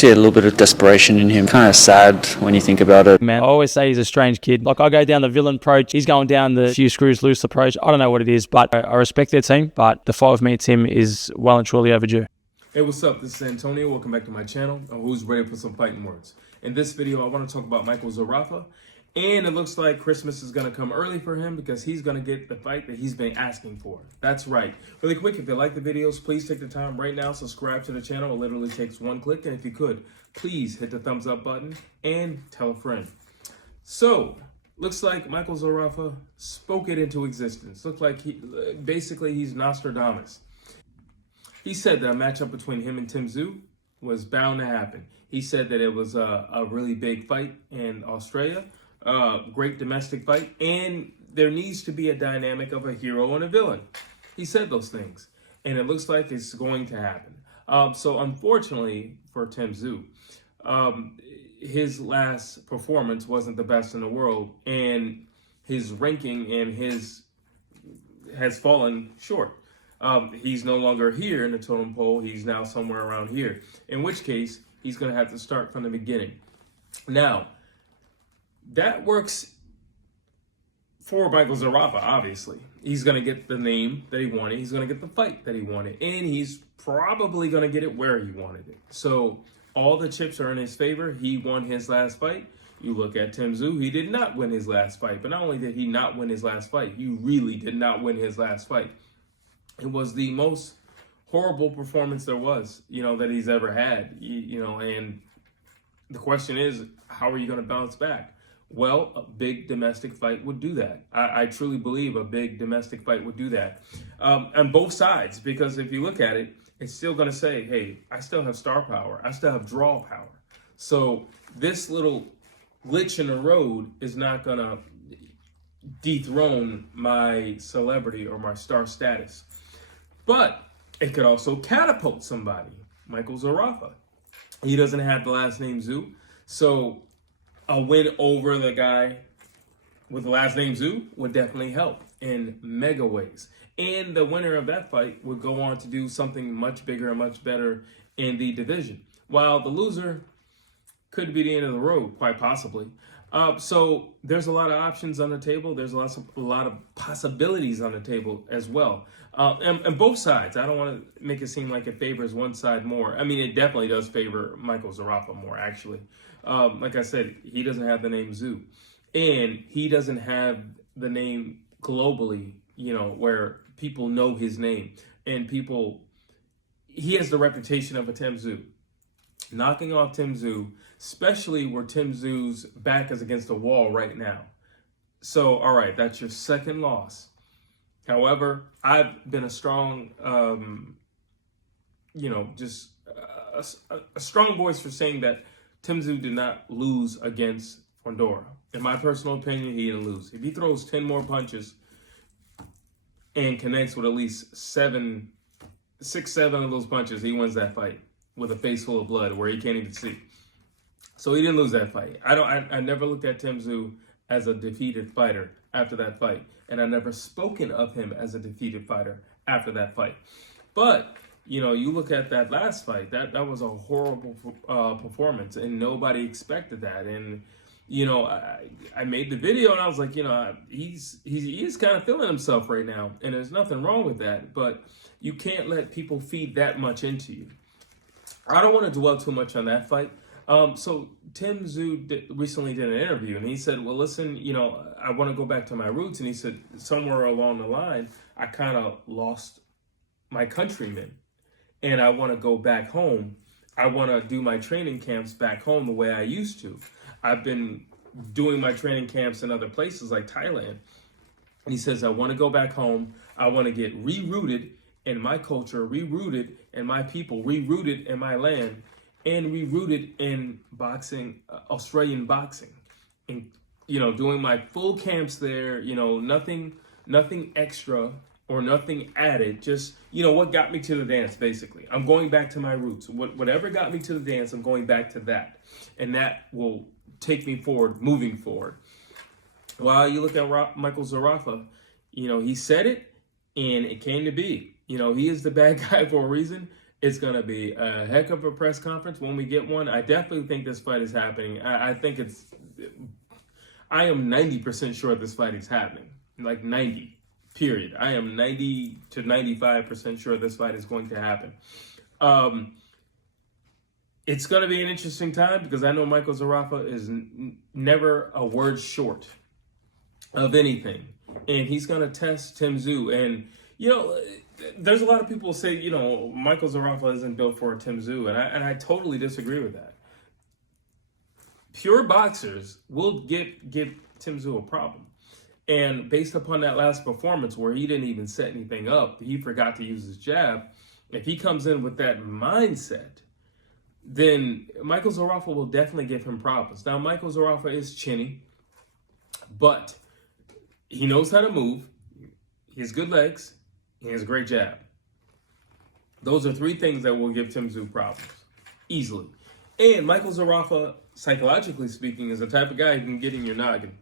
See a little bit of desperation in him. Kind of sad when you think about it. Man, I always say he's a strange kid. Like, I go down the villain approach. He's going down the few screws loose approach. I don't know what it is, but I respect their team. But the fight with me and Tim is well and truly overdue. Hey, what's up? This is Antonio. Welcome back to my channel. Who's ready for some fighting words? In this video, I want to talk about Michael Zerafa. And it looks like Christmas is going to come early for him because he's going to get the fight that he's been asking for. That's right. Really quick, if you like the videos, please take the time right now, subscribe to the channel. It literally takes one click. And if you could, please hit the thumbs up button and tell a friend. So, looks like Michael Zerafa spoke it into existence. Looks like he's Nostradamus. He said that a matchup between him and Tim Tszyu was bound to happen. He said that it was a really big fight in Australia. Great domestic fight, and there needs to be a dynamic of a hero and a villain. He said those things, and it looks like it's going to happen. So unfortunately for Tim Tszyu, his last performance wasn't the best in the world, and his ranking and has fallen short. He's no longer here in the totem pole. He's now somewhere around here, in which case he's going to have to start from the beginning. Now, that works for Michael Zerafa, obviously. He's going to get the name that he wanted. He's going to get the fight that he wanted. And he's probably going to get it where he wanted it. So all the chips are in his favor. He won his last fight. You look at Tim Tszyu, he did not win his last fight. But not only did he not win his last fight, he really did not win his last fight. It was the most horrible performance there was, that he's ever had, and the question is, how are you going to bounce back? Well, a big domestic fight would do that. I truly believe a big domestic fight would do that. On both sides, because if you look at it, it's still going to say, hey, I still have star power. I still have draw power. So this little glitch in the road is not going to dethrone my celebrity or my star status. But it could also catapult somebody. Michael Zerafa. He doesn't have the last name Tszyu. So a win over the guy with the last name Tszyu would definitely help in mega ways. And the winner of that fight would go on to do something much bigger and much better in the division. While the loser could be the end of the road, quite possibly. So there's a lot of options on the table. There's a lot of possibilities on the table as well. And both sides, I don't want to make it seem like it favors one side more. I mean, it definitely does favor Michael Zerafa more, actually. Like I said, he doesn't have the name Tszyu. And he doesn't have the name globally, where people know his name. And he has the reputation of a Tim Tszyu. Knocking off Tim Tszyu, especially where Tim Tszyu's back is against the wall right now. So, all right, that's your second loss. However, I've been a strong, a strong voice for saying that Tim Tszyu did not lose against Honduras. In my personal opinion, he didn't lose. If he throws 10 more punches and connects with at least 6, 7 of those punches, he wins that fight with a face full of blood where he can't even see. So he didn't lose that fight. I never looked at Tim Tszyu as a defeated fighter after that fight. And I never spoken of him as a defeated fighter after that fight. But, you look at that last fight, that was a horrible performance, and nobody expected that. And, I made the video and I was like, he is kind of feeling himself right now. And there's nothing wrong with that. But you can't let people feed that much into you. I don't want to dwell too much on that fight. So Tim Tszyu recently did an interview, and he said, well, listen, I want to go back to my roots. And he said, somewhere along the line, I kind of lost my countrymen, and I want to go back home. I want to do my training camps back home the way I used to. I've been doing my training camps in other places like Thailand. And he says, I want to go back home. I want to get rerouted in my culture, rerouted in my people, rerouted in my land, and rerouted in boxing, Australian boxing. And, doing my full camps there, nothing extra or nothing added. Just, what got me to the dance, basically. I'm going back to my roots. Whatever got me to the dance, I'm going back to that. And that will take me forward, moving forward. While you look at Michael Zerafa, he said it and it came to be. He is the bad guy for a reason. It's going to be a heck of a press conference when we get one. I definitely think this fight is happening. I am 90% sure this fight is happening. Like 90, period. I am 90 to 95% sure this fight is going to happen. It's going to be an interesting time because I know Michael Zerafa is never a word short of anything. And he's going to test Tim Tszyu. And, there's a lot of people who say, Michael Zerafa isn't built for a Tim Tszyu. And I totally disagree with that. Pure boxers will give Tim Tszyu a problem. And based upon that last performance where he didn't even set anything up, he forgot to use his jab. If he comes in with that mindset, then Michael Zerafa will definitely give him problems. Now, Michael Zerafa is chinny, but he knows how to move. He has good legs. He has a great jab. Those are three things that will give Tim Tszyu problems, easily. And Michael Zerafa, psychologically speaking, is the type of guy who can get in your noggin.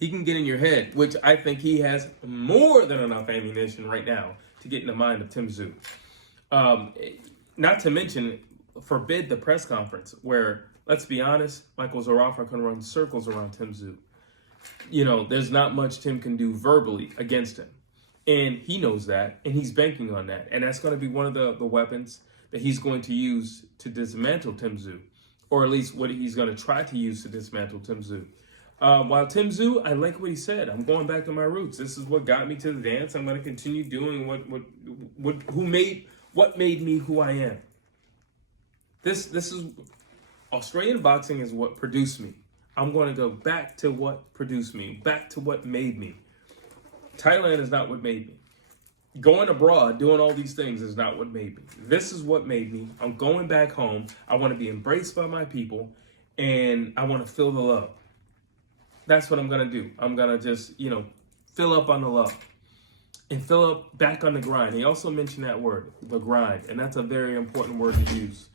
He can get in your head, which I think he has more than enough ammunition right now to get in the mind of Tim Tszyu. Not to mention, forbid the press conference where, let's be honest, Michael Zerafa can run circles around Tim Tszyu. There's not much Tim can do verbally against him. And he knows that, and he's banking on that. And that's going to be one of the weapons that he's going to use to dismantle Tim Tszyu, or at least what he's going to try to use to dismantle Tim Tszyu. While Tim Tszyu, I like what he said. I'm going back to my roots. This is what got me to the dance. I'm going to continue doing what made me who I am. This is Australian boxing is what produced me. I'm going to go back to what produced me, back to what made me. Thailand is not what made me. Going abroad, doing all these things is not what made me. This is what made me. I'm going back home. I want to be embraced by my people, and I want to feel the love. That's what I'm going to do. I'm going to just, fill up on the love and fill up back on the grind. He also mentioned that word, the grind, and that's a very important word to use.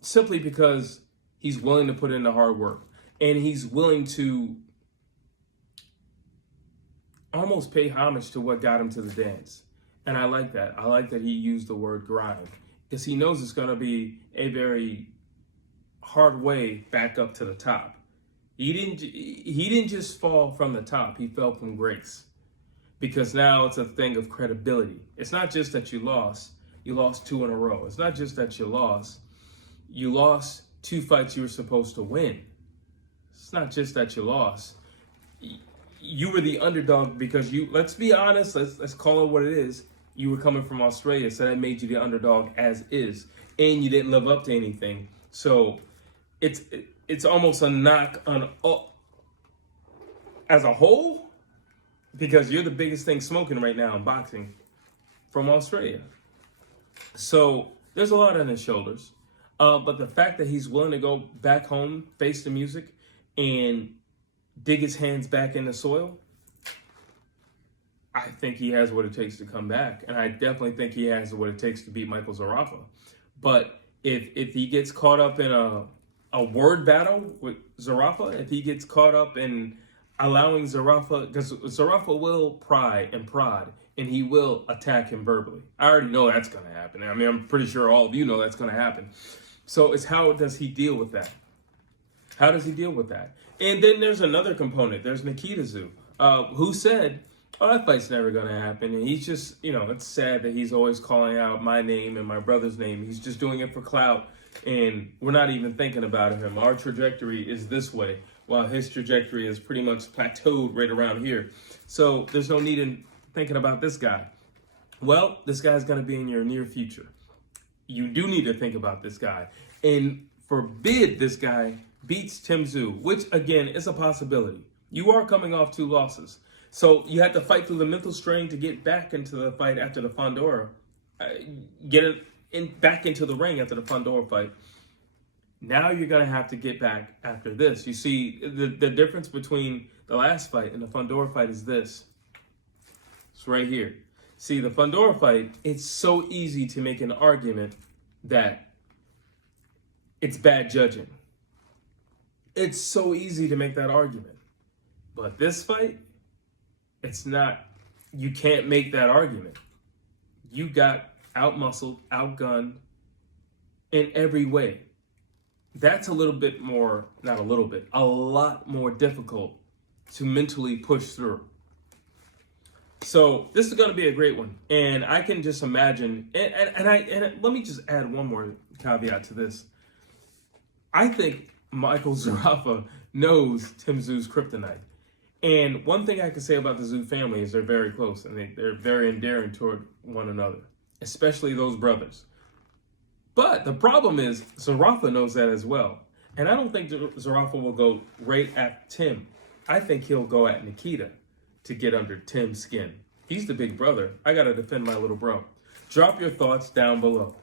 Simply because he's willing to put in the hard work, and he's willing to almost pay homage to what got him to the dance. And I like that. I like that he used the word grind because he knows it's going to be a very hard way back up to the top. He didn't just fall from the top. He fell from grace, because now it's a thing of credibility. It's not just that you lost 2 in a row. It's not just that you lost 2 fights you were supposed to win. It's not just that you lost. You were the underdog because let's be honest, let's call it what it is. You were coming from Australia, so that made you the underdog as is. And you didn't live up to anything. So it's almost a knock on as a whole, because you're the biggest thing smoking right now in boxing from Australia. So there's a lot on his shoulders. But the fact that he's willing to go back home, face the music, and dig his hands back in the soil, I think he has what it takes to come back. And I definitely think he has what it takes to beat Michael Zerafa. But if he gets caught up in a word battle with Zerafa, if he gets caught up in allowing Zerafa, because Zerafa will pry and prod, and he will attack him verbally. I already know that's going to happen. I mean, I'm pretty sure all of you know that's going to happen. So it's how does he deal with that? How does he deal with that? And then there's another component. There's Micheal Zerafa, who said, that fight's never going to happen. And he's just, it's sad that he's always calling out my name and my brother's name. He's just doing it for clout. And we're not even thinking about him. Our trajectory is this way, while his trajectory is pretty much plateaued right around here. So there's no need in thinking about this guy. Well, this guy's going to be in your near future. You do need to think about this guy. And forbid this guy beats Tim Tszyu, which, again, is a possibility. You are coming off 2 losses. So you had to fight through the mental strain to get back into the fight after the Fondora. Back into the ring after the Fondora fight. Now you're going to have to get back after this. You see, the difference between the last fight and the Fondora fight is this. It's right here. See, the Fondora fight, it's so easy to make an argument that it's bad judging. It's so easy to make that argument. But this fight, it's not. You can't make that argument. You got out-muscled, outgunned in every way. That's a little bit more, not a little bit, a lot more difficult to mentally push through. So this is going to be a great one. And I can just imagine, and let me just add one more caveat to this. I think Michael Zerafa knows Tim Tszyu's kryptonite. And one thing I can say about the Tszyu family is they're very close and they're very endearing toward one another, especially those brothers. But the problem is Zerafa knows that as well. And I don't think Zerafa will go right at Tim. I think he'll go at Nikita to get under Tim's skin. He's the big brother. I got to defend my little bro. Drop your thoughts down below.